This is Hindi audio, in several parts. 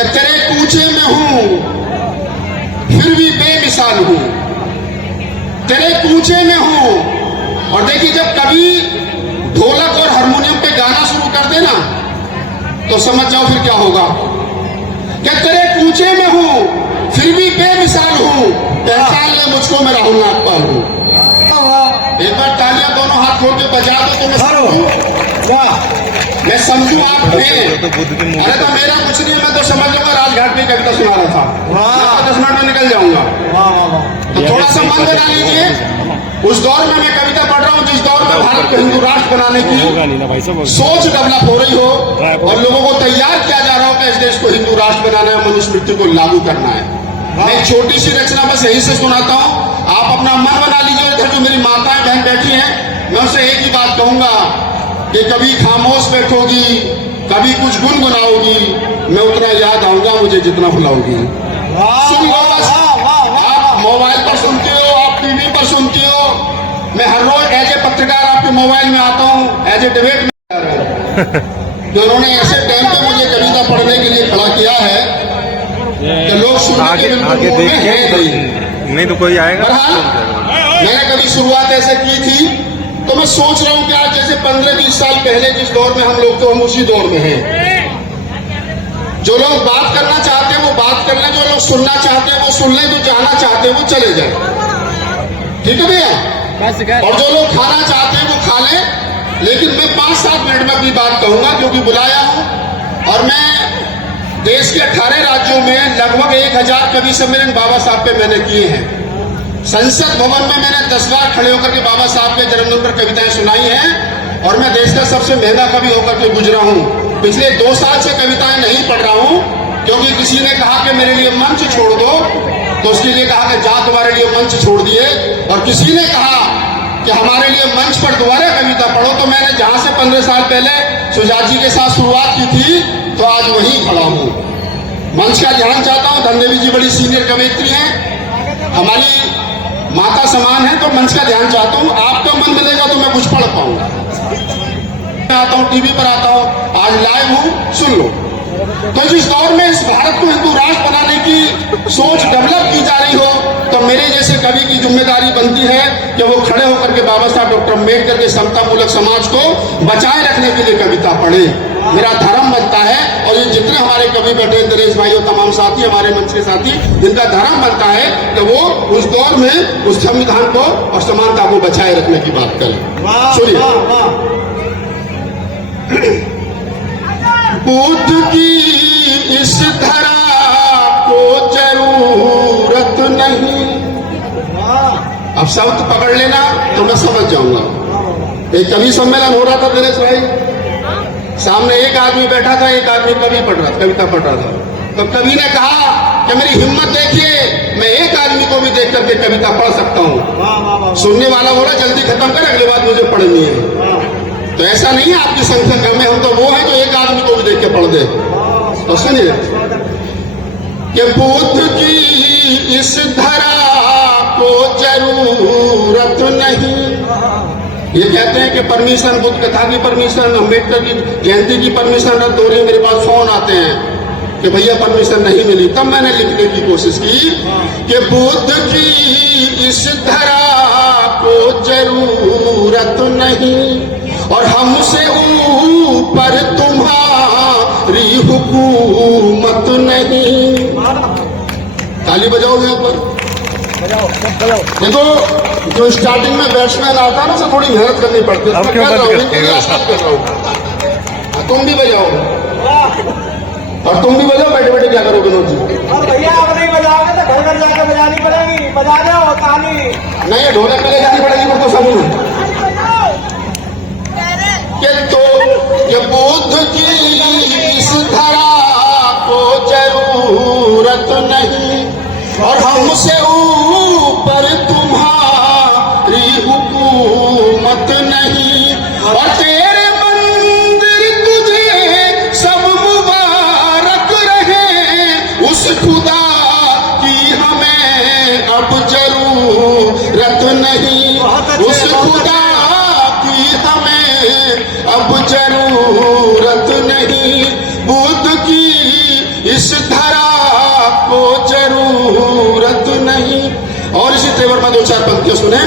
कि तेरे कूचे में हूं फिर भी बेमिसाल हूं, तेरे कूचे में हूं। और देखिए जब कभी ढोलक और हारमोनियम पे गाना शुरू कर देना तो समझ जाओ फिर क्या होगा। कि तेरे कूचे में हूं फिर भी बेमिसाल हूं, पहचान ले मुझको मैं राहुल नागपाल हूं। एक बार तालियां दोनों हाथ खोल के बजा दो तो मैं समझू आप हैं। अरे तो मेरा कुछ नहीं, मैं तो समझ लूंगा राजघाट की कविता सुना रहा था, 10 मिनट में निकल जाऊंगा। तो थोड़ा सा मन बना लीजिए। उस दौर में मैं कविता पढ़ रहा हूँ जिस दौर में भारत को हिंदू राष्ट्र बनाने की सोच डेवलप हो रही हो और लोगों को तैयार किया जा रहा हो कि इस देश को हिंदू राष्ट्र बनाना है, मनुस्मृति को लागू करना है। मैं एक छोटी सी रचना बस यही से सुनाता हूँ, आप अपना मन बना लीजिए। इधर जो मेरी माताएं बहन बैठी हैं, मैं उनसे एक ही बात कहूंगा कि कभी खामोश बैठोगी, कभी कुछ गुनगुनाओगी, मैं उतना याद आऊंगा मुझे जितना भुलाओगी। सुन लो, आप मोबाइल पर सुनते हो, आप टीवी पर सुनती हो, मैं हर रोज एज ए पत्रकार आपके मोबाइल में आता हूँ, एज ए डिबेट में आ रहा हूँ। तो उन्होंने ऐसे टाइम पे मुझे कविता पढ़ने के लिए खड़ा किया है कि लोग सुनने के बिल्कुल नहीं तो कोई आएगा। मैंने कभी शुरुआत ऐसे की थी तो मैं सोच रहा हूं कि आज जैसे 15-20 साल पहले जिस दौर में हम लोग तो हम उसी दौर में हैं। जो लोग बात करना चाहते हैं वो बात कर लें, जो लोग सुनना चाहते हैं वो सुन लें, जो जाना चाहते हैं वो चले जाए। ठीक है भैया? और जो लोग खाना चाहते हैं वो खा लें। लेकिन मैं 5-7 मिनट में अपनी बात कहूंगा क्योंकि बुलाया हूं। और मैं देश के 18 राज्यों में लगभग 1000 कवि सम्मेलन बाबा साहब पे मैंने किए हैं। संसद भवन में मैंने 10 बार खड़े होकर के बाबा साहब के जन्मदिन पर कविताएं सुनाई हैं और मैं देश का सबसे महंगा कवि होकर के गुजरा हूं। पिछले 2 साल से कविताएं नहीं पढ़ रहा हूं क्योंकि किसी ने कहा कि मेरे लिए मंच छोड़ दो, तो उसके लिए कहा कि जा तुम्हारे लिए मंच छोड़ दिए। और किसी ने कहा कि हमारे लिए मंच पर दोबारा कविता पढ़ो, तो मैंने जहां से 15 साल पहले सुजात जी के साथ शुरुआत की थी तो आज वहीं खड़ा हूं। मंच का ध्यान चाहता हूं। धनदेवी जी बड़ी सीनियर कवयित्री हैं, हमारी माता समान है, तो मंच का ध्यान चाहता हूं। आपका मन मिलेगा तो मैं कुछ पढ़ पाऊंगा। आता हूं, टीवी पर आता हूं, आज लाइव हूं, सुन लो। तो जिस दौर में इस भारत को हिंदू राष्ट्र बनाने की सोच डेवलप की जा रही हो तो मेरे जैसे कवि की जिम्मेदारी बनती है कि वो खड़े होकर के बाबा साहब डॉक्टर अम्बेडकर के समता मूलक समाज को बचाए रखने के लिए कविता पढ़े। मेरा धर्म बनता है। और ये जितने हमारे कवि बैठे दिनेश भाई और तमाम साथी, हमारे मंच के साथी, जिनका धर्म बनता है कि वो उस दौर में उस संविधान को और समानता को बचाए रखने की बात करें। सुनिए, बुद्ध की इस धरा को जरूरत नहीं। अब शब्द पकड़ लेना तो मैं समझ जाऊंगा। एक कवि सम्मेलन हो रहा था दिनेश भाई, सामने एक आदमी बैठा था, एक आदमी कविता पढ़ रहा था। तो कवि ने कहा कि मेरी हिम्मत देखिए, मैं एक आदमी को भी देख करके कविता पढ़ सकता हूँ। सुनने वाला बोला जल्दी खत्म कर, अगली बात मुझे पढ़नी है। तो ऐसा नहीं है आपकी संख्या कम है, हम तो वो है जो एक आदमी को भी देख के पढ़ दे। तो सुनिए कि बुद्ध की इस धरा को जरूरत नहीं। ये कहते हैं कि परमिशन, बुद्ध कथा की परमिशन, अम्बेडकर की जयंती की परमिशन रद्द हो रही है। मेरे पास फोन आते हैं कि भैया परमिशन नहीं मिली। तब मैंने लिखने की कोशिश की कि बुद्ध की इस धरा को जरूरत नहीं और हमसे ऊपर तुम्हारी हुकूमत नहीं। ताली बजाओ यहाँ पर। देखो जो स्टार्टिंग में बैट्समैन आता है ना, उसे थोड़ी मेहनत करनी पड़ती है। तुम भी बजाओ और तुम भी बजाओ। बैठे बैठे क्या करोगे विनोद जी? भैया आप नहीं बजाओगे तो घर घर जाकर बजानी पड़ेगी। बजा दो ताली। नहीं, ढोलक में ले जानी पड़ेगी पर तो सभी ये बुद्ध की इस धरा को जरूरत नहीं और हमसे ऊपर तुम्हारी हुकूमत नहीं। और तेरे मंदिर तुझे सब मुबारक रहे, उस खुदा की हमें अब जरूरत नहीं। उस खुदा की हमें अब जरूरत नहीं। बुद्ध की इस चार पंक्तियां सुने।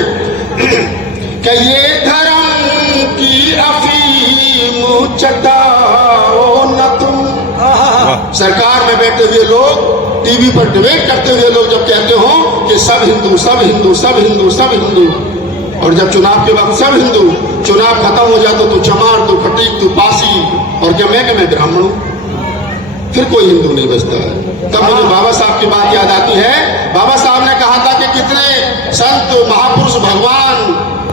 कि ये धर्म की अफीम चटाओ न तुम। सरकार में बैठे हुए लोग, टीवी पर डिबेट करते हुए लोग जब कहते हो कि सब हिंदू सब हिंदू सब हिंदू सब हिंदू, और जब चुनाव के वक्त सब हिंदू, चुनाव खत्म हो जाता तो चमार तो खटीक तो पासी और क्या मैं ब्राह्मण हूं, फिर कोई हिंदू नहीं बचता है। तब मुझे बाबा साहब की बात याद आती है। बाबा साहब ने कहा था कि कितने संत महापुरुष भगवान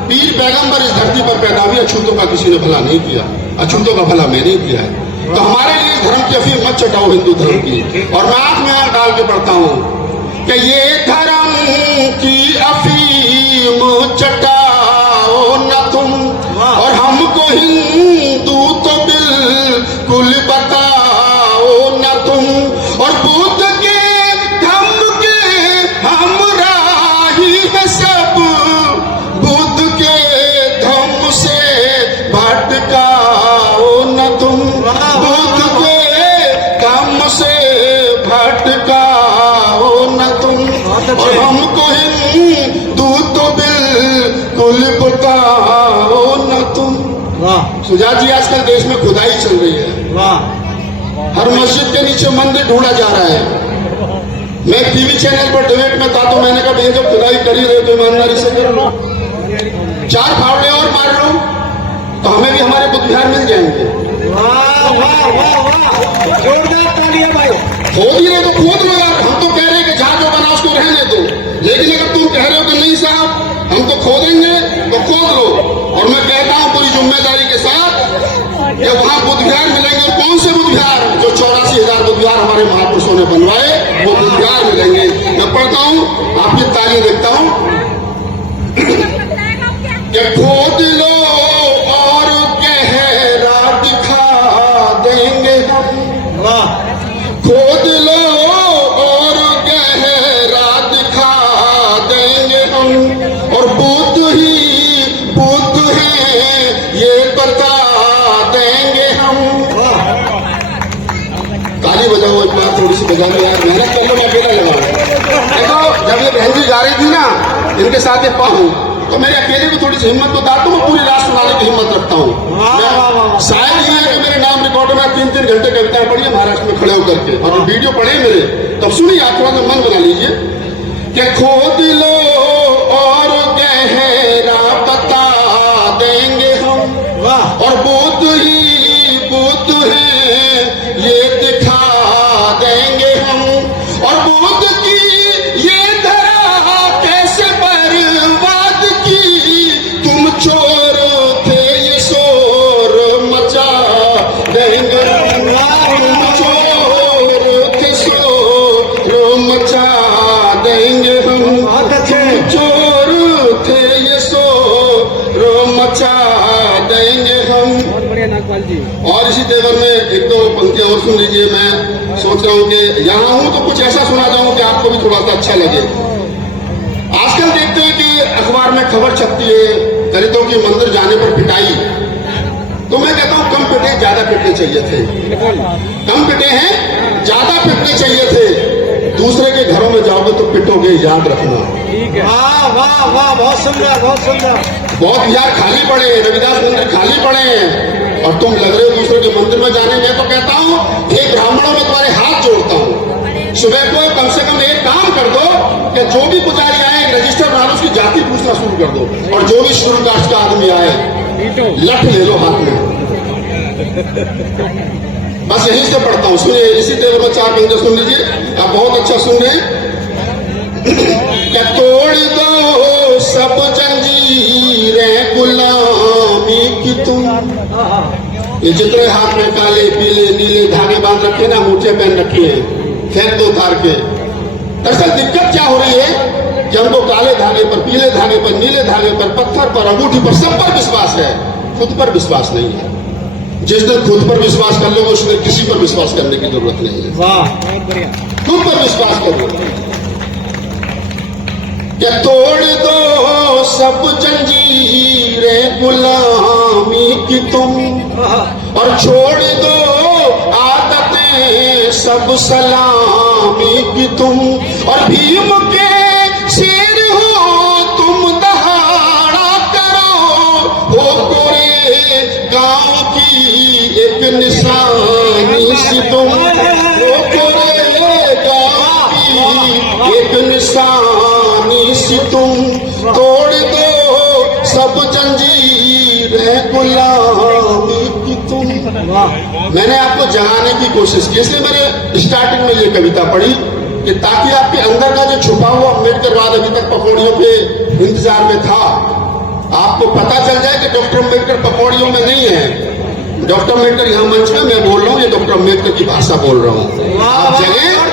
पीर पैगंबर इस धरती पर पैदा हुए, अछूतों का किसी ने भला नहीं किया, अछूतों का भला मैंने किया है। तो हमारे लिए इस धर्म की अफीम मत चटाओ हिंदू धर्म की। और मैं आंख में आंख डाल के पढ़ता हूं कि ये धर्म की अफीम चटाओ न तुम, और हमको हिंदू तो बिल्कुल बताओ न तुम, और बुद्ध के धम्म के हमराही है सब, बुद्ध के धम्म से भटकाओ न तुम, बुद्ध के धम्म से भटकाओ न तुम, और हमको हिंदू तो बिल्कुल बताओ न तुम। सुजात जी, आजकल देश में खुदाई चल रही है, हर मस्जिद के नीचे मंदिर ढूंढा जा रहा है। मैं टीवी चैनल पर डिबेट में था तो मैंने कहा भैया जब खुदाई कर ही रहे तो ईमानदारी से कर लो, 4 फावड़े और मार लो तो हमें भी हमारे बुद्ध विहार मिल जाएंगे। खोद ही रहे तो खोद लो यार, हम तो कह रहे हैं कि जहां जो बना उसको रहने दो, लेकिन अगर तुम कह रहे हो कि नहीं साहब हम तो खोदेंगे तो खोद लो। और मैं कहता हूं पूरी जिम्मेदारी के साथ कि वहां बुद्ध विहार मिलेंगे, और कौन से बुद्ध विहार, जो 84,000 बुद्ध विहार हमारे महापुरुषों ने बनवाए वो बुद्ध विहार मिलेंगे। मैं पढ़ता हूं, आपकी ताली देखता हूं कि खोद लो और गहरा दिखा देंगे हम, खोद लो और गहरा दिखा देंगे हम, और बुद्ध ही बुद्ध है ये बता देंगे हम। ताली बजाओ एक बार थोड़ी सी बजा लो यार, मेहनत कर लो, मैं अकेला लगा। देखो जब ये बहन जी गा रही थी ना, इनके साथ ये पाऊं तो मेरे अकेले को थोड़ी सी हिम्मत तो था, तो मैं पूरी रात सुनाने की हिम्मत रखता हूँ। शायद ये है कि मेरे नाम रिकॉर्ड में 3-3 घंटे कविताएं पढ़ी है महाराष्ट्र में खड़े होकर के, और वीडियो पढ़े मेरे, तब सुनिए आप थोड़ा सा मन बना लीजिए कि खोद लो और गहरा बता देंगे हम, और बुद्ध ही बुद्ध है ये दिखा देंगे हम, और बुद्ध की ये धरा कैसे बर्बाद की, तुम चोर थे ये शोर मचा देंगे, तुम चोर थे शोर मचा देंगे हम, तुम चोर थे ये शोर मचा देंगे हम। और इसी तेवर में 1-2 पंक्तियां और सुन लीजिए। मैं सोच रहा हूं कि यहां हूं तो कुछ ऐसा सुना जाऊं कि आपको भी थोड़ा सा अच्छा लगे। आजकल देखते हैं कि अखबार में खबर छपती है दलितों की मंदिर जाने पर पिटाई, तो मैं कहता हूं कम पिटे ज्यादा पिटने चाहिए थे, कम पिटे हैं ज्यादा पिटने चाहिए थे। दूसरे के घरों में जाओगे तो पिटोगे, याद रखना। वाह वाह वाह, बहुत सुंदर बहुत सुंदर। बहुत विहार खाली पड़े, रविदास मंदिर खाली पड़े हैं, और तुम लग रहे हो दूसरे के मंदिर में जाने। मैं तो कहता हूं हे ब्राह्मणों में तुम्हारे हाथ जोड़ता हूं, सुबह को कम से कम एक काम कर दो कि जो भी पुजारी आए रजिस्टर बना लो, उसकी जाति पूछना शुरू कर दो, और जो भी शुरू कास्ट का आदमी आए लठ ले लो हाथ में। बस यहीं से पढ़ता हूं, सुनिए इसी तरह में 4 पंक्तियां सुन लीजिए, आप बहुत अच्छा सुन रहे। क्या तोड़ दो सब जंजीरें गुलामी की तुम, ये जितने हाथ में काले पीले नीले धागे बांध रखे ना, मूछे पहन रखी है, फेंक दो उतार के। दरअसल दिक्कत क्या हो रही है कि हमको काले धागे पर, पीले धागे पर, नीले धागे पर, पत्थर पर, अंगूठी पर, सब पर विश्वास है, खुद पर विश्वास नहीं है। जिस दिन खुद पर विश्वास कर लोगे उस दिन किसी पर विश्वास करने की जरूरत नहीं है। वाह बहुत बढ़िया, खुद पर विश्वास करो। क्या तोड़ दो सब जंजीरें गुलामी की तुम, और छोड़ दो आदतें सब सलामी की तुम, और भीम के शेर हो तुम की एक निशानी सी तुम, वो कोरेगांव की एक निशानी सी तुम, तोड़ दो सब जंजीर गुलामी की तुम। मैंने आपको जगाने की कोशिश की, इसलिए मैंने स्टार्टिंग में ये कविता पढ़ी कि ताकि आपके अंदर का जो छुपा हुआ अम्बेडकरवाद अभी तक पकौड़ियों के इंतजार में था, आपको पता चल जाए कि डॉक्टर अम्बेडकर पकौड़ियों में नहीं है। डॉक्टर अम्बेडकर यहाँ मंच में मैं बोल रहा हूँ, ये डॉक्टर अम्बेडकर की भाषा बोल रहा हूँ। आप जगह और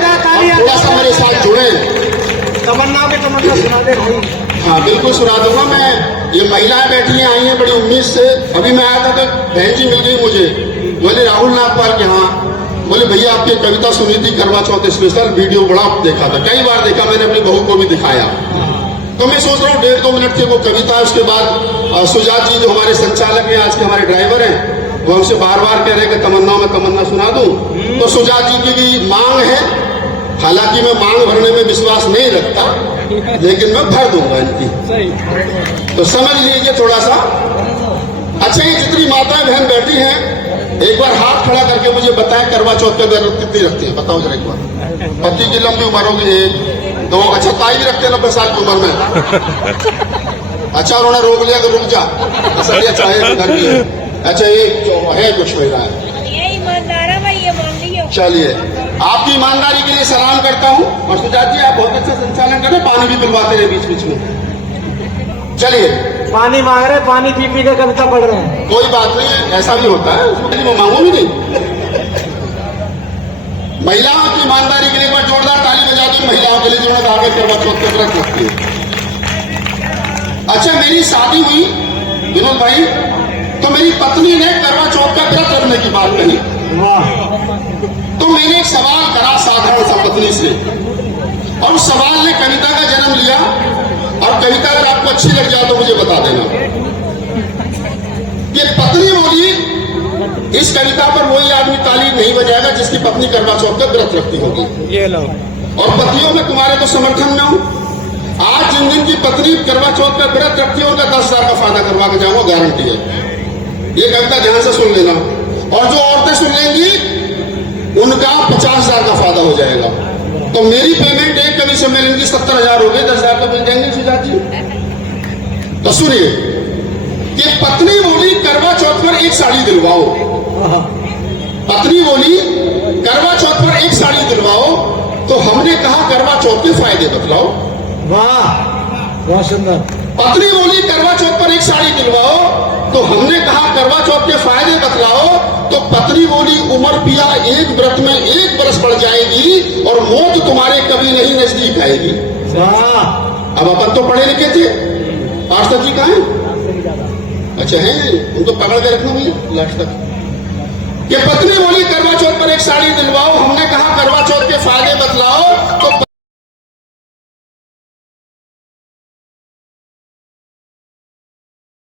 थोड़ा सा मेरे साथ जुड़े। तमन्ना में तमन्ना सुना दे भाई। हाँ बिल्कुल सुना दूंगा मैं। ये महिलाएं बैठी हैं, आई हैं बड़ी उम्मीद से। अभी मैं आया था तो बहन जी मिल गई मुझे, बोले राहुल नागपाल के यहाँ, बोले भैया आपकी कविता सुनी थी करवा चौथ स्पेशल, वीडियो बड़ा देखा था, कई बार देखा मैंने, अपनी बहू को भी दिखाया। तो मैं सोच रहा हूँ 1.5-2 मिनट की वो कविता है। उसके बाद सुजात जी जो हमारे संचालक हैं, आज के हमारे ड्राइवर हैं, वो हमसे बार बार कह रहे हैं कि तमन्ना में तमन्ना सुना दूं। तो सुजात जी की भी मांग है, हालांकि मैं मांग भरने में विश्वास नहीं रखता, लेकिन मैं भर दूंगा इनकी, तो समझ लीजिए थोड़ा सा। अच्छा, ये जितनी माताएं बहन बैठी हैं, एक बार हाथ खड़ा करके मुझे बताएं करवा चौथ के अंदर कितनी रखती है, बताओ जरा एक बार। पति की लंबी उम्र होगी 1, 2, अच्छा ताई भी रखते हैं 90 साल की उम्र में। अच्छा उन्होंने रोक लिया तो रुक जा, ऐसा क्या चाहे घर भी है। अच्छा ये है कुछ हो रहा है, चलिए आपकी ईमानदारी के लिए सलाम करता हूँ। और सुजात जी आप बहुत अच्छा संचालन कर रहे, पानी भी पिलवाते रहे बीच बीच में। चलिए पानी मांग रहे, पानी पी पी के कविता पढ़ रहे हैं। कोई बात नहीं है, ऐसा भी होता है, उसमें मैं मांगू भी नहीं। महिलाओं की ईमानदारी के लिए एक बार जोरदार ताली बजा दी महिलाओं के लिए, जिन्होंने आगे करवा चौथ के व्रत रखती है। अच्छा मेरी शादी हुई विनोद भाई, तो मेरी पत्नी ने करवा चौथ का व्रत रखने की बात कही। तो मैंने एक सवाल करा साधारण सा पत्नी से, और उस सवाल ने कविता का जन्म लिया। और कविता अगर आपको अच्छी लग जाए तो मुझे बता देना। कि पत्नी बोली, इस कविता पर वही आदमी ताली नहीं बजाएगा जिसकी पत्नी करवा चौथ का व्रत रखती होगी। ये लो। और पतियों में तुम्हारे तो समर्थन में हूं। आज जिन दिन की पत्नी करवा चौथ का व्रत रखती है, उनका 10,000 का फायदा करवा के जाऊंगा, गारंटी है। ये कविता ध्यान से सुन लेना, और जो औरतें सुन लेंगी उनका 50,000 का फायदा हो जाएगा। तो मेरी पेमेंट एक कमीशन में इनकी 70,000 हो गई, 10,000 तो मिल जाएंगे सुजात जी। तो सुनिए कि पत्नी बोली करवा चौथ पर एक साड़ी दिलवाओ। पत्नी बोली करवा चौथ पर एक साड़ी दिलवाओ, तो हमने कहा करवा चौथ के फायदे बतलाओ। वाह बहुत सुंदर। पत्नी बोली करवा चौथ पर एक साड़ी दिलवाओ, तो हमने कहा करवा चौथ के फायदे बतलाओ। तो पत्नी बोली उम्र पिया एक व्रत में 1 बरस बढ़ जाएगी, और मौत तुम्हारे कभी नहीं नजदीक आएगी। वाह। अब अपन तो पढ़े लिखे थे, पार्षद जी कहाँ हैं? अच्छा है, उनको पकड़ के रखना भैया लास्ट तक। कि पत्नी बोली करवा चौथ